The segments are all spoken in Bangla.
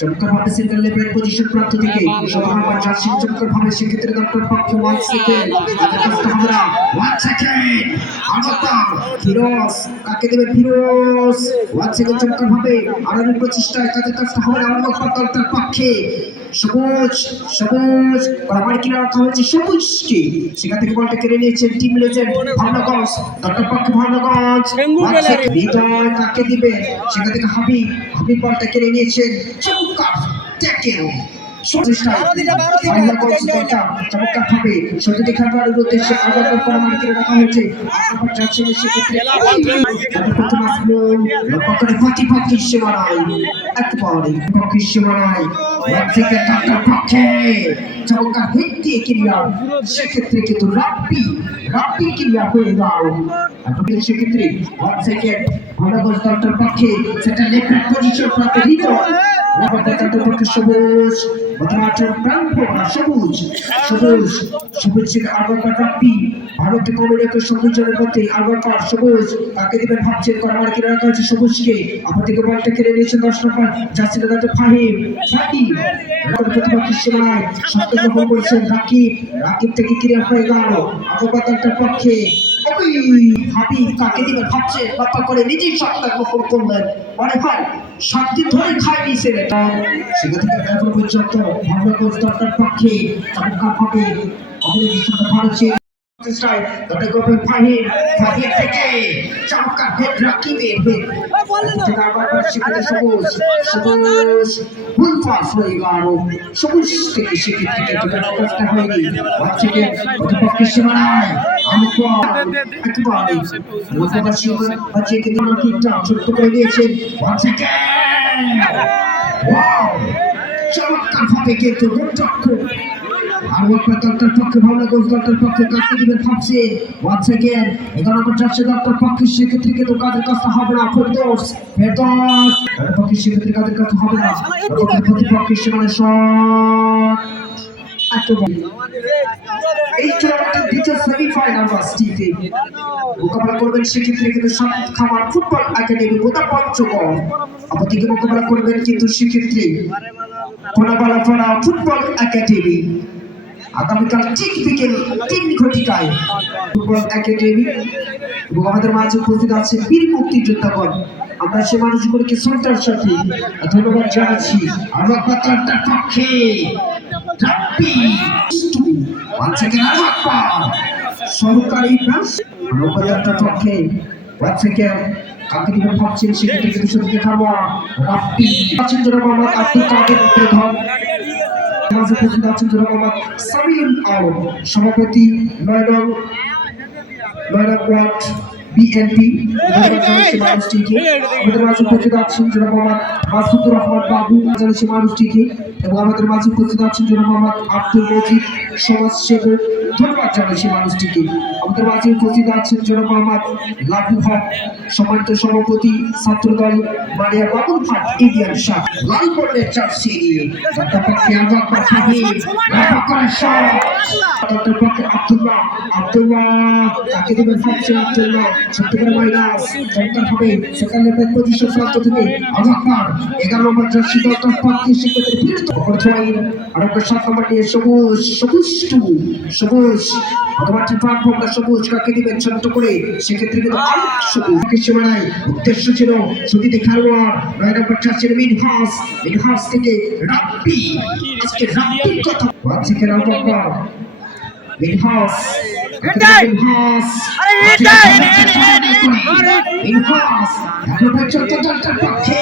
ভাবে সিঙ্গেল লেভেল পজিশন প্রাপ্ত থেকে সবার আমার জার্সি ভাবে সেক্ষেত্রে দলটার পক্ষে ওয়ান সেকেন্ড কাজটা হবে না ওয়ান সেকেন্ড আবার ফিরোজ কাকে দেবে ফিরোজ? ওয়ান সেকেন্ড চমৎকার ভাবে আরও প্রচেষ্টায় তাদের কাজটা হবে না আমার দলটার পক্ষে। সবুজ সবুজ আমার কিনা রাখা হয়েছে? সবুজকে। সেখান থেকে বলটা কেড়ে নিয়েছেন টিম লেজেন্ড ভাবনগঞ্জ দলটার পক্ষে ভাবনগঞ্জ হৃদয় কাকে দিবে? সেখান থেকে হাবিব হাবিব বলটা কেড়ে নিয়েছেন। চমৎকার ট্যাকেল চমৎকার ভাবে খেলোয়াড়ের উদ্দেশ্যে আগামী পরামর্শ রাখা হয়েছে আবার যাচ্ছে সেক্ষেত্রে প্রথম আসবন লক্ষ্য করে প্রতি পক্ষের সীমানায়। টাকার পক্ষে চমৎকার হিট দিয়ে ক্লিয়ার সেক্ষেত্রে কিন্তু রাব্বি রাব্বি ক্লিয়ার হয়ে গেল এখন সেক্ষেত্রে ওয়ান সেকেন্ড ঘনগঞ্জ দলটার পক্ষে সেটা লেফট পজিশন প্রাপ্ত পক্ষে সবুজ সবুজ। সবুজ সবুজ ভারতে কমে রেখে সবুজের মধ্যে আগরপাড় সবুজ। তাকে দিবেন ভাবছেন করা আমার কিনে রাখা হয়েছে সবুজকে। আবার থেকে বলটা কেড়ে নিয়েছেন দশ নম্বর যাচ্ছিল তাদের ফাহিম। ফাহিম! প্রতিপক্ষের সীমানায় সত্য গ্রহণ করেছেন রাকিব। রাকিব থেকে ক্রিয়া হয়ে গেল দলটার পক্ষে। কাকে ভাবছে করে নিজেই মনে সাত দিন ধরে পক্ষে গোপন ফাহিম থেকে চমৎকার হেড রাকিবের সবুজ সবুজ ফুল পাস হয়ে গেল সবুজ থেকে হয়নি থেকে প্রতিপক্ষের সীমানায় আমি একেবারে লোকবাসী হচ্ছে কিন্তু কিনটা ছোট্ট করে দিয়েছেন চমৎকার ভাবে কিন্তু রক্ষক পক্ষে পক্ষে ওয়ান সেকেন্ড চারশো পক্ষে সেক্ষেত্রে কিন্তু হবে না? সেক্ষেত্রে হবে মোকাবেলা করবেন সেক্ষেত্রে কিন্তু খামার ফুটবল একাডেমি গোটা পঞ্চগড়। অপরদিকে মোকাবেলা করবেন কিন্তু সেক্ষেত্রে কোনাবালা ফোনা ফুটবল একাডেমি। আগামীকাল ঠিক বিকেল তিন ঘটিকায় ফুটবল একাডেমি এবং আমাদের মাঝে উপস্থিত আছে বীর মুক্তিযোদ্ধাগণ। আমরা সে মানুষগুলোকে শ্রদ্ধার সাথে ধন্যবাদ জানাচ্ছি। আমার পাত্রটার পক্ষে। সরকারি মাঝে সভাপতি নয় নং নয় ওয়ার্ড। বিএনপি মানুষটিকে। আমাদের মাঝে উপস্থিত আছেন যারা মোহাম্মদ মাসুদুর রহমান বাবু জানাচ্ছি মানুষটিকে। এবং আমাদের মাঝে উপস্থিত আছেন যারা মোহাম্মদ আব্দুল মজিদ সমাজসেবক। ধন্যবাদ মানুষটিকে। আমাদের মাঝে উপস্থিত আছেন যারা মোহাম্মদ লাভু হক সম্মানিত সভাপতি ছাত্রদল মারিয়া বাবুল ভাট ইন্ডিয়ান শাহ লাল বর্ণের চার্সি পক্ষে আজাদ পাঠাবে করে শাহ তাদের পক্ষে আব্দুল্লাহ। আব্দুল্লাহ। তাকে দেবেন আব্দুল্লাহ। ছোট্ট করে মাইনাস চমৎকার হবে। সেখানে পজিশন প্রান্ত থেকে আজাদ এগারো নম্বর জার্সি দলটার পক্ষে সেক্ষেত্রে ফিরত অর্থহীন আর একটা সাত নম্বর নিয়ে সবুজ সবুজ টু, সবুজ। অথবা প্ল্যাটফর্মটা সবুজ, কাকে দিবেন ছোট্ট করে? সেক্ষেত্রে কিন্তু আরও সবুজ। সীমানায় উদ্দেশ্য ছিল ছুটিতে খেলোয়াড়, নয় নম্বর চার্চের মিনহাস। মিনহাস থেকে রাব্বি। আজকে রাব্বির কথা। আজকে রাব্বা মিনহাস মিনহাস। এখন পর্যন্ত দলটার পক্ষে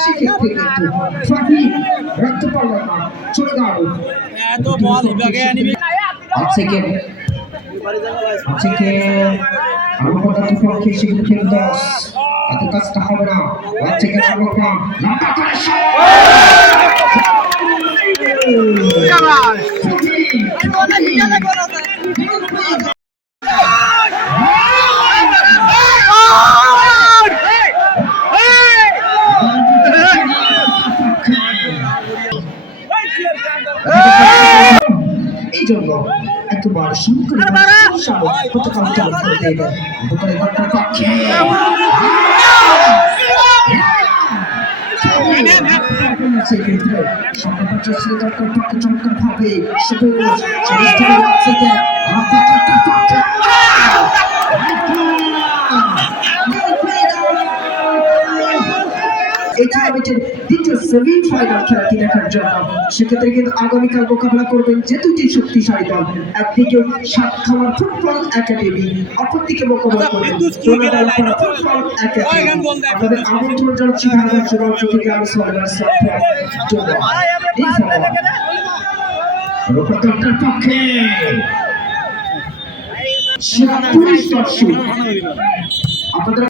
সেক্ষেত্রে কিন্তু ট্রাফিক রাখতে পারল না চলে গেল এত বল ব্যাগে আনিবি আট সেকেন্ড আট সেকেন্ড আমার পক্ষে খেলে দশ এত কাজটা হবে না আট সেকেন্ড আমার লম্বা করে shot! জন্য একবার শঙ্কর পতাকা উত্তোলন করে দেবে উপরে গল্পের পক্ষে। সেক্ষেত্রে সংকল্প ছিল পক্ষে চমৎকার ভাবে সবুজ দ্বিতীয় সেমিফাইনাল খেলাটি দেখার জন্য। সেক্ষেত্রে কিন্তু আগামীকাল মোকাবেলা করবেন যে দুটি শক্তিশালী দল। একদিকে সাতখামার ফুটবল একাডেমি অপরদিকে মোকাবেলা করবেন সোনাডালপাড়া ফুটবল একাডেমি আপনাদের আমন্ত্রণ জানাচ্ছি ভারত চূড়ান্ত থেকে আমি রূপকর্তার পক্ষে আপনাদের